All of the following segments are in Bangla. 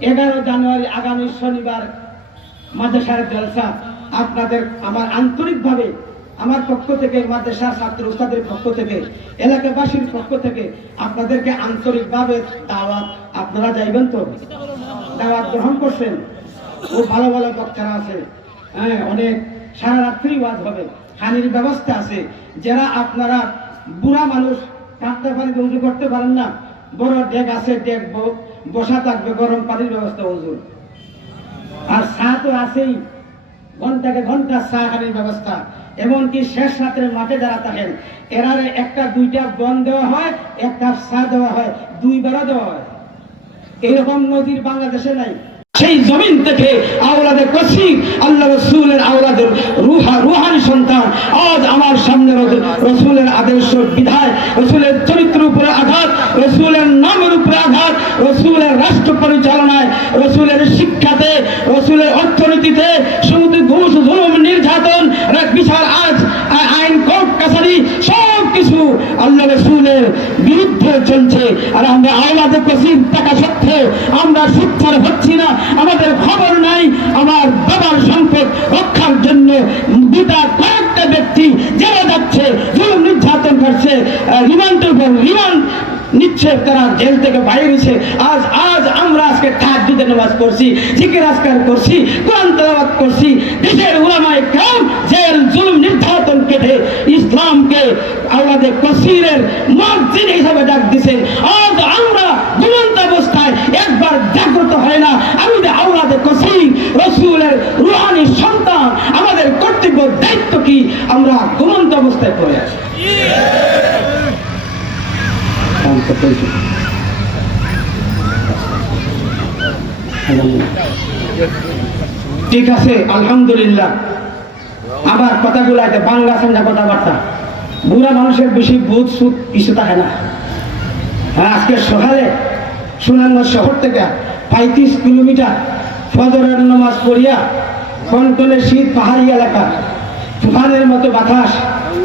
এগারো জানুয়ারি আগামী শনিবার মাদ্রাসার জলসা। আপনাদের আমার আন্তরিকভাবে আমার পক্ষ থেকে, মাদ্রাসার ছাত্র উস্তাদের পক্ষ থেকে, এলাকাবাসীর পক্ষ থেকে আপনাদেরকে আন্তরিকভাবে দাওয়াত। আপনারা যাইবেন তো? দাওয়াত গ্রহণ করছেন? ও ভালো ভালো বক্তারা আছে। হ্যাঁ অনেক। সারা রাত্রি ওয়াজ হবে। হানির ব্যবস্থা আছে। যারা আপনারা বুড়া মানুষ কাঁদতে উজু করতে পারেন না, বড় ডেক আছে ডেক ব- বসা থাকবে, গরম পানির ব্যবস্থা উজুর আর চা তো আছেই। ঘন্টাকে ঘণ্টা চা খানির ব্যবস্থা। এমনকি শেষ রাত্রে মাঠে যারা থাকেন, এরারে একটা, দুইটা বন দেওয়া হয় এক কাপ চা দেওয়া হয়, দুই দুইবারও দেওয়া হয়। এরকম নদীর বাংলাদেশে নাই। সেই জমিন থেকে আওলাদে কসি আল্লাহ রসুলের আওলাদের রুহা, রুহানি সন্তান সব কিছু আল্লাহ রসুলের বিরুদ্ধে চলছে। আর আমরা আওলাদে কসির টাকা সত্ত্বেও আমরা শিক্ষার হচ্ছি না। আমাদের খবর নাই আমার বাবার সম্পদ রক্ষার জন্য দুটা কয়েকটা ব্যক্তি জেলে যাচ্ছে, জুলুম নির্যাতন করছে রিমান্ডের রিমান্ড নিচ্ছে, তারা জেল থেকে বাইরে নিচ্ছে আজ আজ আমরা আজকে তাহাজ্জুদের নামাজ পড়ছি, জিকির আজকার করছি, কোরআন করছি। দেশের উলামায়ে কেরাম জেল, জুলুম, নির্যাতন কেটে আওলাদে কসিরের মসজিদ হিসাবে ডাক দিছেন। আজ আমরা ঘুমন্ত অবস্থায় একবার জাগ্রত হয় না। আমি যে আওলাদে কসির, রসুলের রুহানি সন্তান, আমাদের কর্তব্য, দায়িত্ব কি? আমরা ঘুমন্ত অবস্থায় পড়ে আছি। ঠিক আছে, আলহামদুলিল্লাহ। আবার কথাগুলো, একটা বাংলা সামনে কথাবার্তা বুড়া মানুষের বেশি বুধ সুদ কিছু থাকে না। হ্যাঁ আজকে সকালে সুনামগঞ্জ শহর থেকে পঁয়ত্রিশ কিলোমিটার ফজরের নামাজ পড়িয়া কনকনে শীত পাহাড়ি এলাকা, তুফানের মতো বাতাস,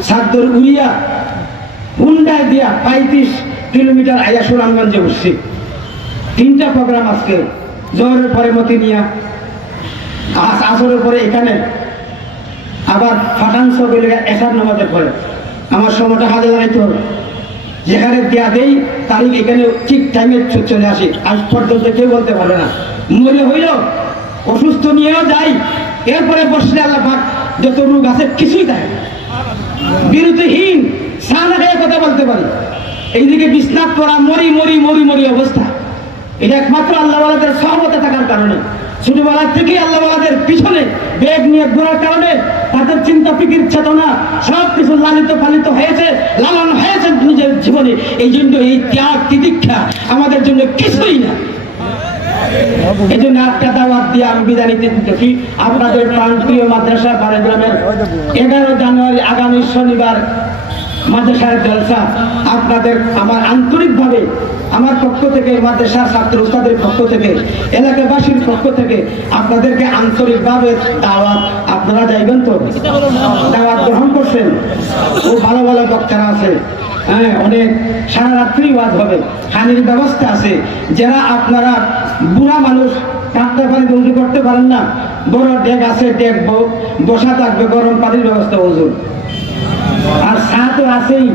সাদ্দর উড়িয়া হুন্ডায় দিয়া পঁয়ত্রিশ কিলোমিটার আইয়া সুনামগঞ্জে উঠছি। তিনটা প্রোগ্রাম আজকে, জোহরের পরে মতিনিয়া আসরের পরে এখানে আবার সব এসার নামাজের পরে। আমার সময়টা হাতে দাঁড়াইতে হবে। যেখানে দেয়া দেই, তারিখ এখানে ঠিক টাইমে চলে আসি। আজ পর্যন্ত কেউ বলতে পারে না। মরে হইল অসুস্থ নিয়েও যাই, এরপরে বসলে আল্লাহ পাক যত রোগ আছে কিছুই দেয়। বিরতিহীন, সানা খেয়ে কথা বলতে পারি। এইদিকে বিছনাথ পড়া মরি মরি মরি মরি অবস্থা। এটা একমাত্র আল্লাহওয়ালাদের সহমতে থাকার কারণে। ছোটবেলা থেকেই আল্লাহওয়ালাদের পিছনে বেগ নিয়ে ঘোরার কারণে তাদের চিন্তা, ফিকির, চেতনা সব কিছু লালিত পালিত হয়েছে, লালন হয়েছে নিজের জীবনে। এই জন্য এই ত্যাগ, তিতিক্ষা আমাদের জন্য কিছুই না। এই জন্য একটা দাওয়াত দিয়ে আমি বিদায় নিতে দেখি আপনাদের প্রাণপ্রিয় মাদ্রাসা গ্রামের এগারো জানুয়ারি, আগামী শনিবার মাদ্রাসার জলসা আপনাদের আমার আন্তরিকভাবে আমার পক্ষ থেকে, মাদ্রাসার ছাত্র উস্তাদের পক্ষ থেকে, এলাকাবাসীর পক্ষ থেকে আপনাদেরকে আন্তরিকভাবে দাওয়াত, আপনারা যাইবেন তো? দাওয়াত গ্রহণ করছেন? ও ভালো ভালো বক্তারা আছে। হ্যাঁ অনেক সারা রাত্রি ওয়াজ হবে। পানির ব্যবস্থা আছে। যারা আপনারা বুড়া মানুষ, কাঁদতে পানিতে উজু করতে পারেন না, বড় ডেক আছে ডেক বসা থাকবে, গরম পানির ব্যবস্থা উজুর আর চা তো আছেই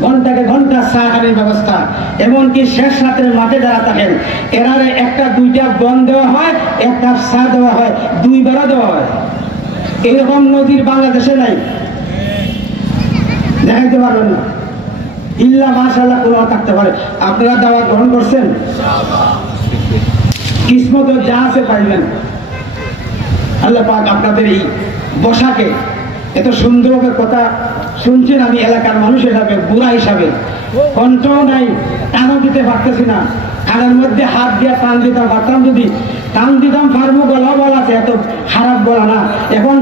ঘন্টাকে ঘণ্টা চা ব্যবস্থা। এমনকি শেষ রাত্রে মাঠে যারা থাকেন এরারে একটা, দুইটা বন দেওয়া হয় এক কাপ দেওয়া হয় দুইবারও দেওয়া হয়। এরকম নদীর বাংলাদেশে নাই। দেখাইতে পারবেন না। ইল্লা মাশাল্লাহ কোনো থাকতে পারে। আপনারা দাওয়া গ্রহণ করছেন? কিসমত যা আছে পাইবেন আল্লাহ পাক আপনাদের এই বসাকে এত সুন্দরভাবে কথা শুনছেন আমি এলাকার মানুষ হিসাবে, বুড়া হিসাবে। কণ্ঠও নাই টানও দিতে পারতেছি না। কানের মধ্যে হাত দিয়ে টান দিতাম, পারতাম যদি? টান দিতাম, পারব গলা বলা আছে, এত খারাপ বলা না। এখন